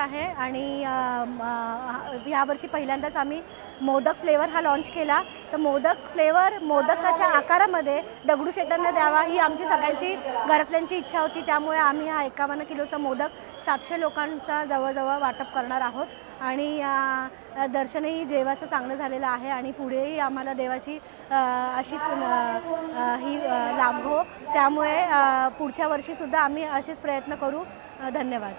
आहे आणि यावर्षी पहिल्यांदाच आम्ही मोदक फ्लेवर हा लॉन्च केला। तर मोदक फ्लेवर मोदकाच्या आकारामध्ये दगडूशेठांना द्यावा ही आमची सगळ्यांची घरातल्यांची इच्छा होती। त्यामुळे आम्ही हा 51 किलोचा मोदक 700 लोकांचा जवळजवळ वाटप करणार आहोत आणि दर्शनही देवाचं चांगलं झालेलं आहे आणि पुढेही आम्हाला देवाची अशीच ही लाभो। त्यामुळे पुढच्या वर्षीसुद्धा आम्ही असेच प्रयत्न करू। धन्यवाद।